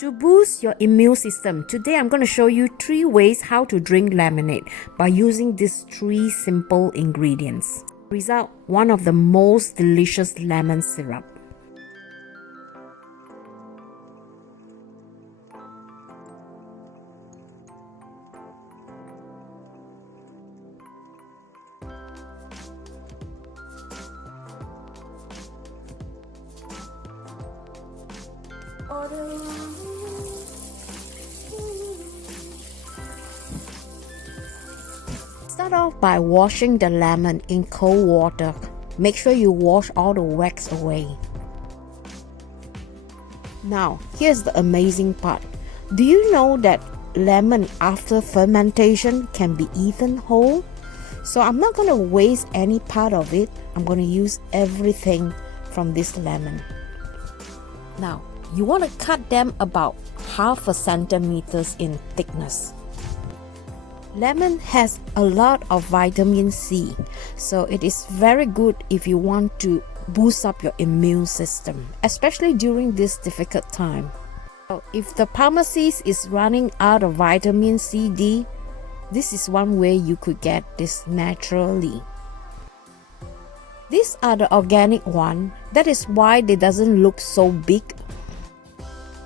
To boost your immune system, today I'm going to show you 3 ways how to drink lemonade by using these 3 simple ingredients. Result, one of the most delicious lemon syrup. Start off by washing the lemon in cold water. Make sure you wash all the wax away. Now, here's the amazing part. Do you know that lemon after fermentation can be eaten whole? So I'm not going to waste any part of it. I'm going to use everything from this lemon. Now, you want to cut them about 1/2 centimeters in thickness. Lemon has a lot of vitamin C, so it is very good if you want to boost up your immune system, especially during this difficult time. So if the pharmacist is running out of vitamin C, D, this is one way you could get this naturally. These are the organic one, that is why they doesn't look so big.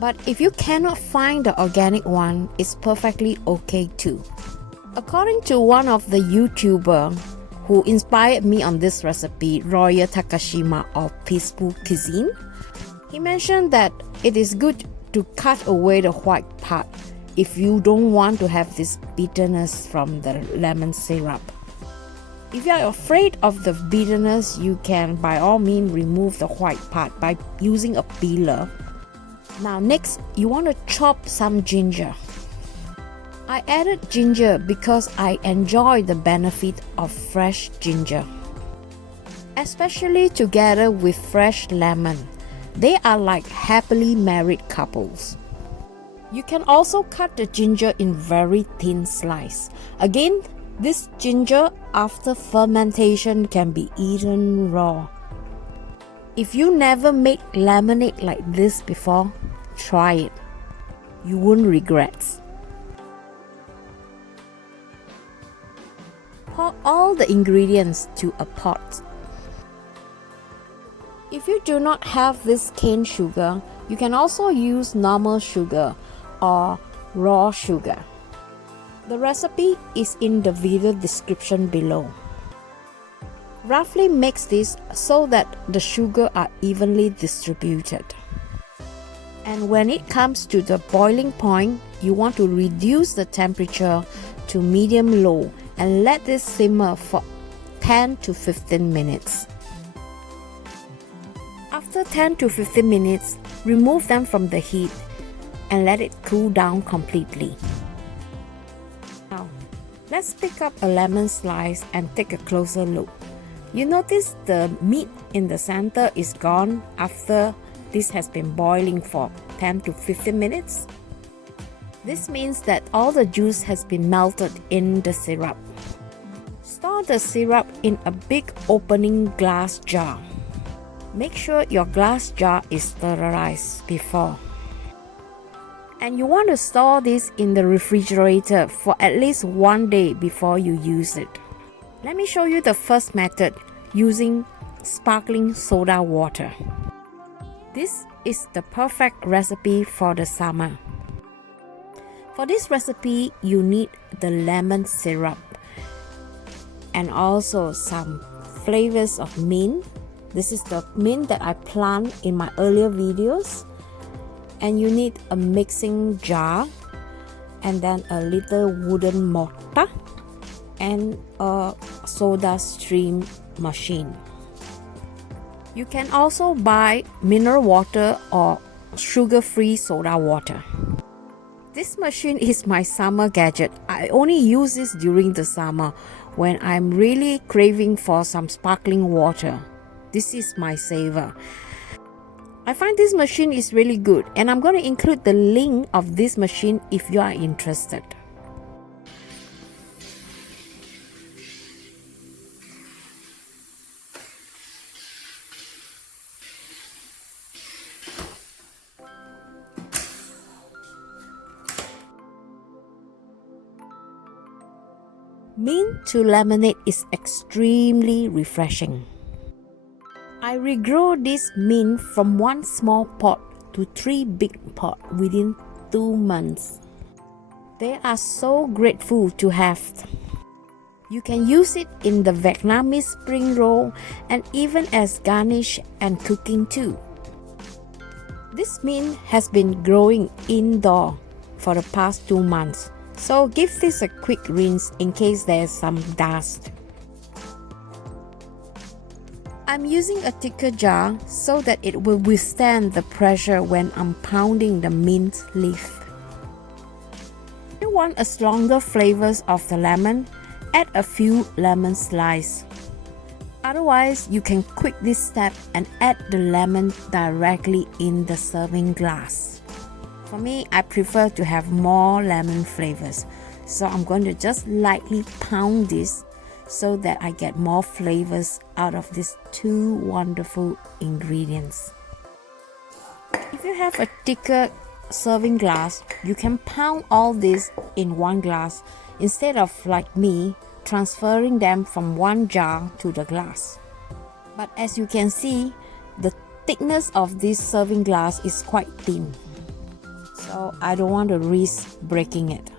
But if you cannot find the organic one, it's perfectly okay too. According to one of the YouTuber who inspired me on this recipe, Ryoya Takashima of Peaceful Cuisine, he mentioned that it is good to cut away the white part if you don't want to have this bitterness from the lemon syrup. If you are afraid of the bitterness, you can by all means remove the white part by using a peeler. Now next, you want to chop some ginger. I added ginger because I enjoy the benefit of fresh ginger, especially together with fresh lemon. They are like happily married couples. You can also cut the ginger in very thin slices. Again, this ginger after fermentation can be eaten raw. If you never made lemonade like this before, try it. You won't regret. Pour all the ingredients to a pot. If you do not have this cane sugar, you can also use normal sugar or raw sugar. The recipe is in the video description below. Roughly mix this so that the sugar are evenly distributed. And when it comes to the boiling point, you want to reduce the temperature to medium-low and let this simmer for 10 to 15 minutes. After 10 to 15 minutes, remove them from the heat and let it cool down completely. Now, let's pick up a lemon slice and take a closer look. You notice the meat in the center is gone after this has been boiling for 10 to 15 minutes. This means that all the juice has been melted in the syrup. Store the syrup in a big opening glass jar. Make sure your glass jar is sterilized before. And you want to store this in the refrigerator for at least 1 day before you use it. Let me show you the first method, using sparkling soda water. This is the perfect recipe for the summer. For this recipe, you need the lemon syrup and also some flavors of mint. This is the mint that I planned in my earlier videos. And you need a mixing jar and then a little wooden mortar and a soda stream machine. You can also buy mineral water or sugar-free soda water. This machine is my summer gadget. I only use this during the summer when I'm really craving for some sparkling water. This is my saver. I find this machine is really good, and I'm going to include the link of this machine if you are interested. Mint to lemonade is extremely refreshing. I regrow this mint from one small pot to 3 big pots within 2 months. They are so grateful to have. You can use it in the Vietnamese spring roll and even as garnish and cooking too. This mint has been growing indoor for the past 2 months, so give this a quick rinse in case there's some dust. I'm using a thicker jar so that it will withstand the pressure when I'm pounding the mint leaf. If you want a stronger flavors of the lemon, add a few lemon slices. Otherwise, you can quit this step and add the lemon directly in the serving glass. For me, I prefer to have more lemon flavors, so I'm going to just lightly pound this so that I get more flavors out of these 2 wonderful ingredients. If you have a thicker serving glass, you can pound all this in one glass instead of, like me, transferring them from one jar to the glass. But as you can see, the thickness of this serving glass is quite thin, so I don't want to risk breaking it.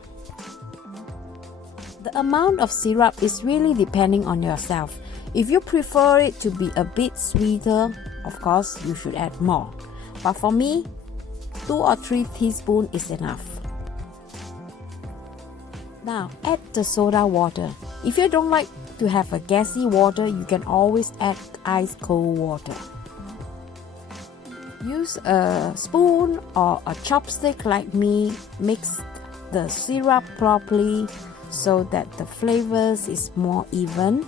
The amount of syrup is really depending on yourself. If you prefer it to be a bit sweeter, of course you should add more. But for me, 2 or 3 teaspoons is enough. Now add the soda water. If you don't like to have a gassy water, you can always add ice cold water. Use a spoon or a chopstick like me. Mix the syrup properly so that the flavors is more even.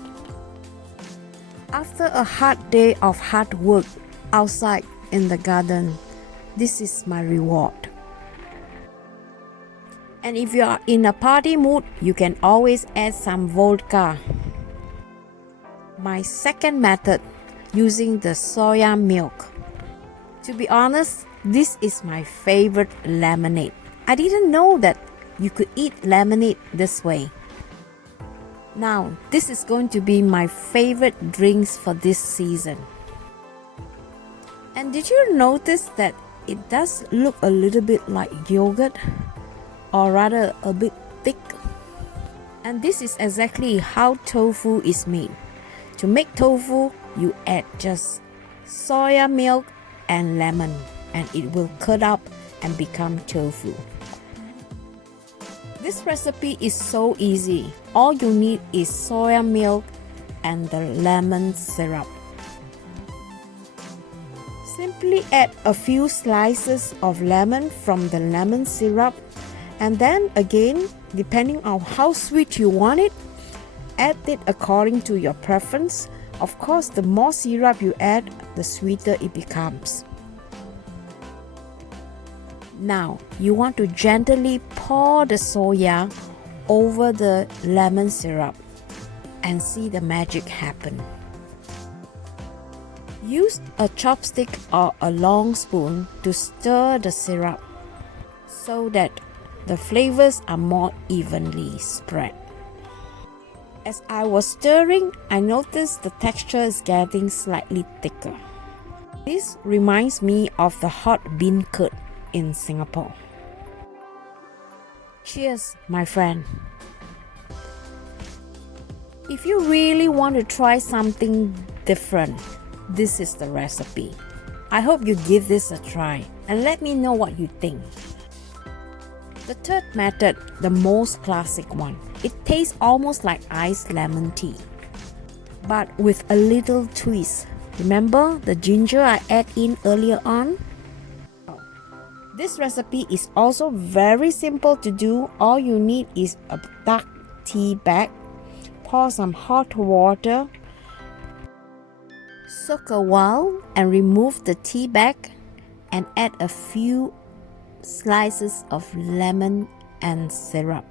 After a hard day of hard work outside in the garden, this is my reward. And if you are in a party mood, you can always add some vodka. My second method, using the soya milk. To be honest, this is my favorite lemonade. I didn't know that you could eat lemonade this way. Now, this is going to be my favorite drinks for this season. And did you notice that it does look a little bit like yogurt? Or rather a bit thick? And this is exactly how tofu is made. To make tofu, you add just soya milk and lemon, and it will cut up and become tofu. This recipe is so easy. All you need is soya milk and the lemon syrup. Simply add a few slices of lemon from the lemon syrup, and then again, depending on how sweet you want it, add it according to your preference. Of course, the more syrup you add, the sweeter it becomes. Now, you want to gently pour the soya over the lemon syrup and see the magic happen. Use a chopstick or a long spoon to stir the syrup so that the flavors are more evenly spread. As I was stirring, I noticed the texture is getting slightly thicker. This reminds me of the hot bean curd in Singapore. Cheers, my friend. If you really want to try something different, this is the recipe. I hope you give this a try and let me know what you think. The third method, the most classic one. It tastes almost like iced lemon tea, but with a little twist. Remember the ginger I added in earlier on? This recipe is also very simple to do. All you need is a dark tea bag. Pour some hot water. Soak a while and remove the tea bag and add a few slices of lemon and syrup.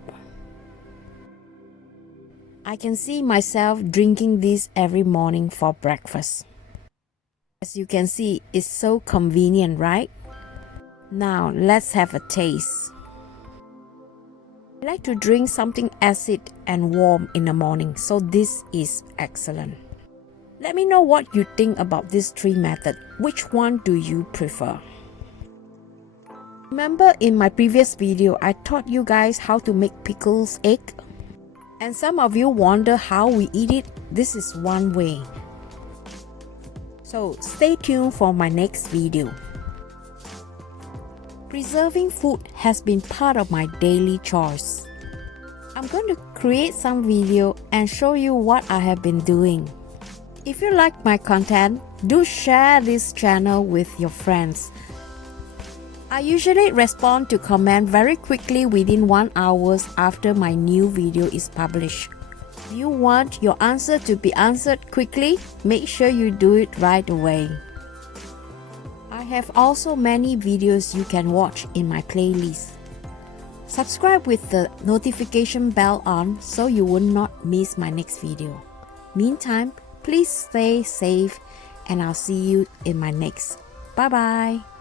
I can see myself drinking this every morning for breakfast. As you can see, it's so convenient, right? Now let's have a taste. I like to drink something acid and warm in the morning, so this is excellent. Let me know what you think about these three methods. Which one do you prefer? Remember in my previous video, I taught you guys how to make pickles egg. And some of you wonder how we eat it. This is one way. So stay tuned for my next video. Preserving food has been part of my daily chores. I'm going to create some video and show you what I have been doing. If you like my content, do share this channel with your friends. I usually respond to comment very quickly within 1 hour after my new video is published. If you want your answer to be answered quickly, make sure you do it right away. I have also many videos you can watch in my playlist. Subscribe with the notification bell on so you will not miss my next video. Meantime, please stay safe and I'll see you in my next. Bye bye.